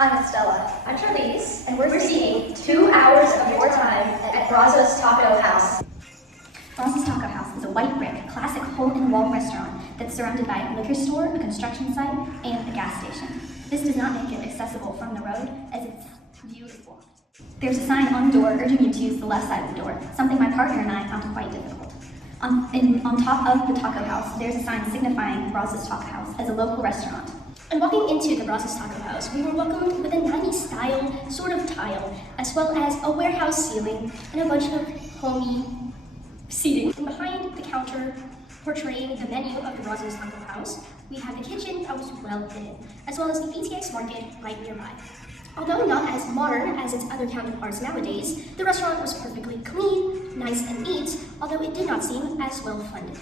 I'm Estella. I'm Charlize, And we're seeking 2 hours of your time at Brazas Taco House. Brazas Taco House is a white brick, classic hole-in-the-wall restaurant that's surrounded by a liquor store, a construction site, and a gas station. This does not make it accessible from the road, as its view is blocked. There's a sign on the door urging you to use the left side of the door, something my partner and I found quite difficult. On top of the taco house, there's a sign signifying Brazas Taco House as a local restaurant. And walking into the Brazas Taco House, we were welcomed with a 90s style sort of tile, as well as a warehouse ceiling and a bunch of homey seating. And behind the counter, portraying the menu of the Brazas Taco House, we have a kitchen that was well hidden, as well as the ATX market right nearby. Although not as modern as its other counterparts nowadays, the restaurant was perfectly clean, nice and neat, although it did not seem as well funded.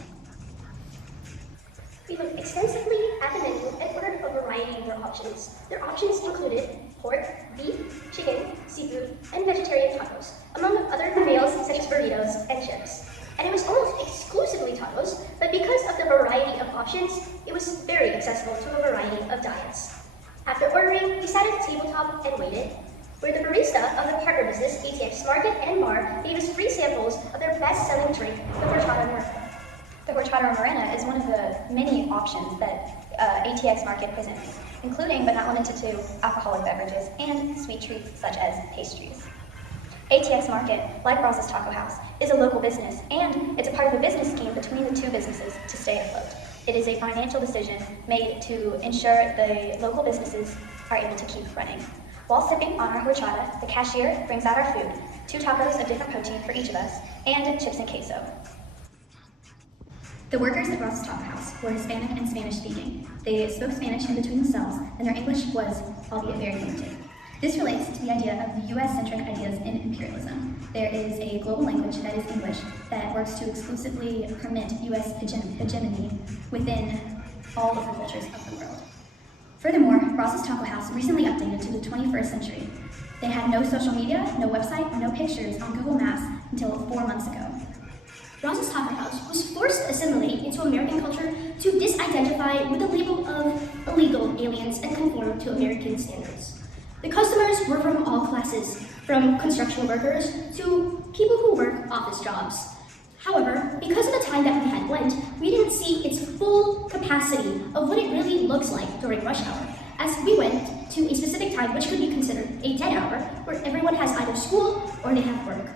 We looked extensively at the menu and ordered a variety of their options. Their options included pork, beef, chicken, seafood, and vegetarian tacos, among other meals such as burritos and chips. And it was almost exclusively tacos, but because of the variety of options, it was very accessible to a variety of diets. After ordering, we sat at the tabletop and waited, where the barista of the partner business, ATX Market and Bar, gave us free samples of their best-selling drink, the horchata morena. The horchata morena is one of the many options that ATX Market presents, including but not limited to alcoholic beverages and sweet treats such as pastries. ATX Market, like Brazas Taco House, is a local business, and it's a part of a business scheme between the two businesses to stay afloat. It is a financial decision made to ensure the local businesses are able to keep running. While sipping on our horchata, the cashier brings out our food, 2 tacos of different protein for each of us, and chips and queso. The workers at Brazas Taco House were Hispanic and Spanish speaking. They spoke Spanish in between themselves, and their English was, albeit very limited. This relates to the idea of the US-centric ideas in imperialism. There is a global language that is English that works to exclusively permit US hegemony within all of the cultures of the world. Furthermore, Brazas Taco House recently updated to the 21st century. They had no social media, no website, or no pictures on Google Maps until 4 months ago. Brazas Taco House was forced to assimilate into American culture to disidentify with the label of illegal aliens and conform to American standards. The customers were from all classes, from construction workers to people who work office jobs. However, because of the time that we had went, we didn't see its full capacity of what it really looks like during rush hour, as we went to a specific time which could be considered a dead hour, where everyone has either school or they have work.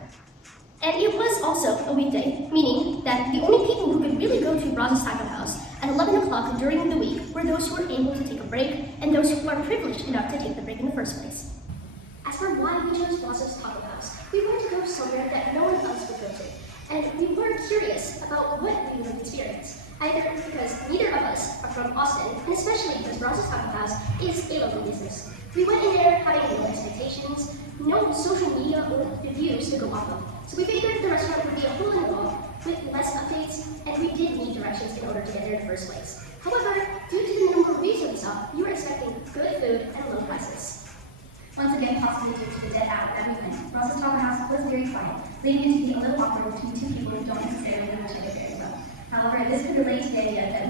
And it was also a weekday, meaning that the only people who could really go to Brazas Taco House at 11 o'clock during the week were those who were able to take a break and those who are privileged enough to take the break in the first place. As for why we chose Brazas Taco House, we wanted to go somewhere that no one else would go to, and we were curious about what we would experience, either because neither of us are from Austin, and especially because Brazas Taco House is a local business. We went in there having no expectations, no social media or reviews to go off of, so we figured the restaurant would be a hole in the wall with less updates, and we did need directions in order to get there in the first place. However, due to the number of reviews we saw, we were expecting good food and low prices. Once again, possibly due to the dead hour that we went, Brazas Taco House was very quiet, leading it to being a little awkward between 2 people who don't necessarily know each other very well. However, this could relate to the idea that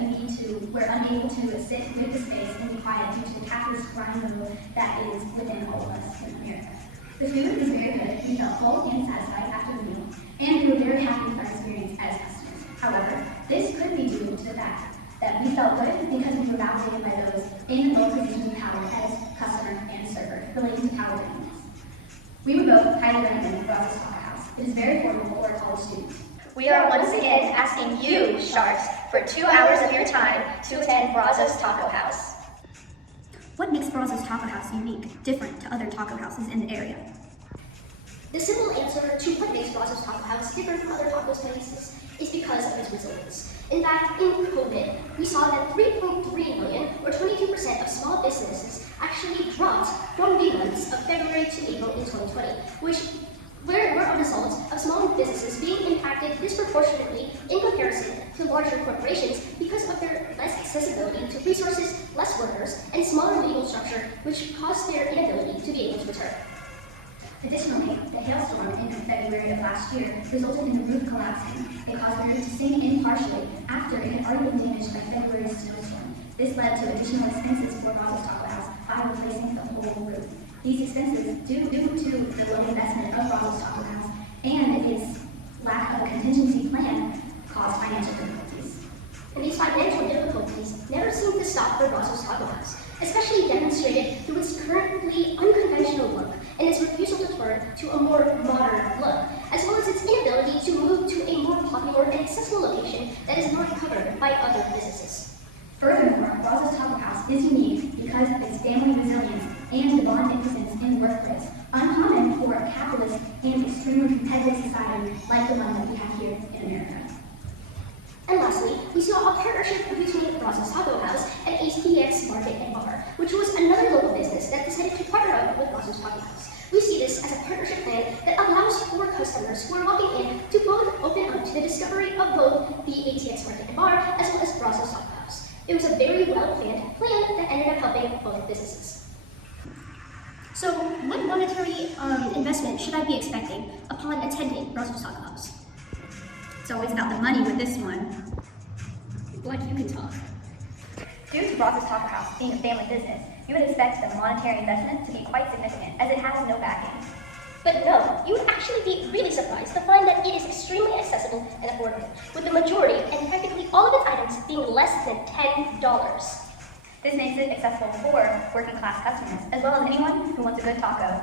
we're unable to sit with the space and be quiet due to the capitalist grind mode that is within all of us in America. The food is very good, we felt full and satisfied after the meal, and we were very happy with our experience as customers. However, this could be due to the fact that we felt good because we were validated by those in low positions of power as customer and server, relating to power dynamics. We would both highly recommend Brazas Taco House. It is very affordable for a college student. We are once again asking you, sharks, for 2 hours of your time to attend Brazas Taco House. What makes Brazas Taco House unique, different to other taco houses in the area? The simple answer to what makes Brazas Taco House different from other taco places is because of its resilience. In fact, in COVID, we saw that 3.3 million, or 22% of small businesses, actually dropped from the months of February to April in 2020, which were a result of small businesses being impacted disproportionately in comparison to larger corporations because of their less accessibility to resources, less workers, and smaller legal structure, which caused their inability to be able to return. Additionally, the hailstorm in February of last year resulted in the roof collapsing. It caused the roof to sink in partially after it had already been damaged by February's snowstorm. This led to additional expenses for Brazas Taco House by replacing the whole roof. These expenses, due to the low investment of Brazos Taco House and its lack of a contingency plan, caused financial difficulties. And these financial difficulties never seem to stop for Brazos Taco House, especially demonstrated through its currently unconventional look and its refusal to turn to a more modern look, as well as its inability to move to a more popular and accessible location that is not covered by other businesses. Furthermore, Brazos Taco House is unique because of its family resilience and the bond emphasis in the workplace, uncommon for a capitalist and extremely competitive society like the one that we have here in America. And lastly, we saw a partnership between Brazos Taco House and ATX Market and Bar, which was another local business that decided to partner up with Brazos Taco House. We see this as a partnership plan that allows for customers who are walking in to both open up to the discovery of both the ATX Market and Bar as well as Brazos Taco House. It was a very well-planned plan that ended up helping both businesses. So, what monetary investment should I be expecting upon attending Brazos Taco House? It's always about the money with this one. Like you can talk. Due to Brazos Taco House being a family business, you would expect the monetary investment to be quite significant, as it has no backing. But no, you would actually be really surprised to find that it is extremely accessible and affordable, with the majority and practically all of its items being less than $10. This makes it accessible for working class customers, as well as anyone who wants a good taco.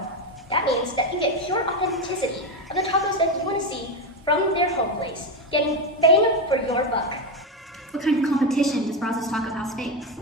That means that you get pure authenticity of the tacos that you want to see from their home place, getting bang for your buck. What kind of competition does Brazos Taco House face?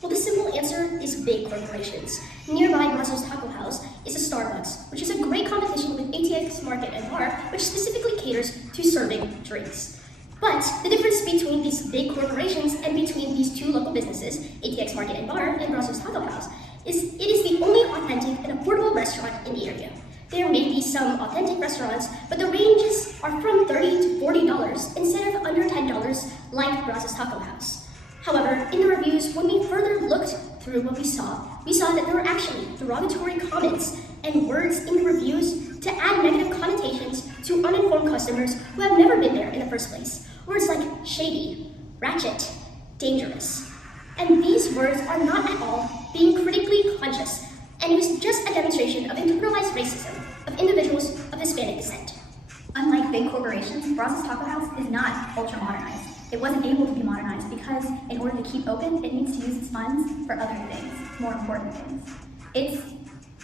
Well, the simple answer is big corporations. Nearby Brazos Taco House is a Starbucks, which is a great competition with ATX Market and Bar, which specifically caters to serving drinks. But the difference between these big corporations and between these two local businesses, ATX Market and Bar and Brazos Taco House, is it is the only authentic and affordable restaurant in the area. There may be some authentic restaurants, but the ranges are from $30 to $40 instead of under $10 like Brazos Taco House. However, in the reviews, when we further looked through what we saw that there were actually derogatory comments and words in the reviews to add negative connotations to uninformed customers who have never been there in the first place. Words like shady, ratchet, dangerous. And these words are not at all being critically conscious, and it was just a demonstration of internalized racism of individuals of Hispanic descent. Unlike big corporations, Brazos Taco House is not ultra-modernized. It wasn't able to be modernized because in order to keep open, it needs to use its funds for other things, more important things. Its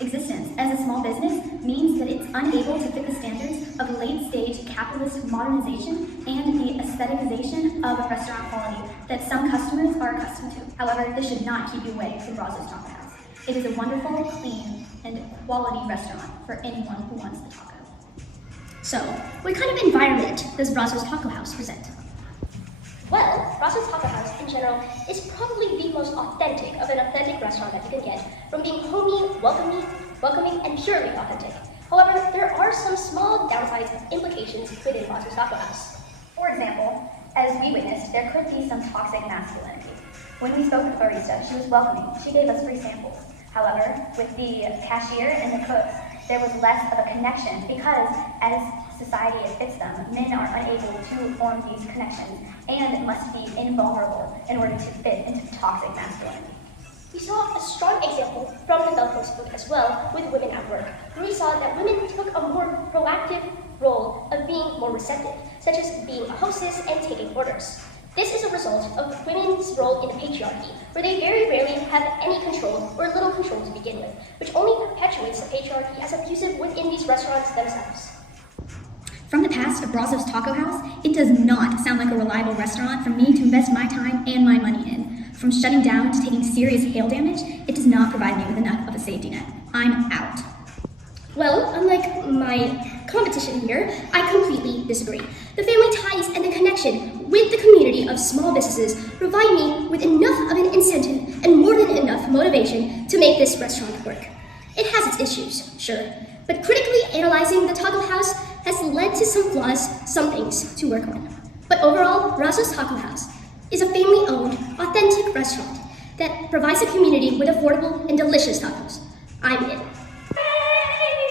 existence as a small business means that it's unable to fit the standards of late-stage capitalist modernization and the aestheticization of restaurant quality that some customers are accustomed to. However, this should not keep you away from Brazos Taco House. It is a wonderful, clean, and quality restaurant for anyone who wants the taco. So, what kind of environment does Brazos Taco House present? Well, Brazos Taco House in general is probably the most authentic of an authentic restaurant that you can get, from being homey, welcoming, and purely authentic. However, there are some small downsides and implications within Brazos Taco House. For example, as we witnessed, there could be some toxic masculinity. When we spoke with the barista, she was welcoming. She gave us free samples. However, with the cashier and the cooks, there was less of a connection because as society fits them, men are unable to form these connections and must be invulnerable in order to fit into toxic masculinity. We saw a strong example from the Bell Post book as well with women at work, where we saw that women took a more proactive role of being more receptive, such as being a hostess and taking orders. This is a result of women's role in the patriarchy, where they very rarely have any control or little control to begin with, which only perpetuates the patriarchy as abusive within these restaurants themselves. From the past of Brazos Taco House, it does not sound like a reliable restaurant for me to invest my time and my money in. From shutting down to taking serious hail damage, it does not provide me with enough of a safety net. I'm out. Well, unlike my competition here, I completely disagree. The family ties and the connection with the community of small businesses provide me with enough of an incentive and more than enough motivation to make this restaurant work. It has its issues, sure, but critically analyzing the Taco House has led to some flaws, some things to work on. But overall, Brazos Taco House is a family-owned, authentic restaurant that provides the community with affordable and delicious tacos. I'm in.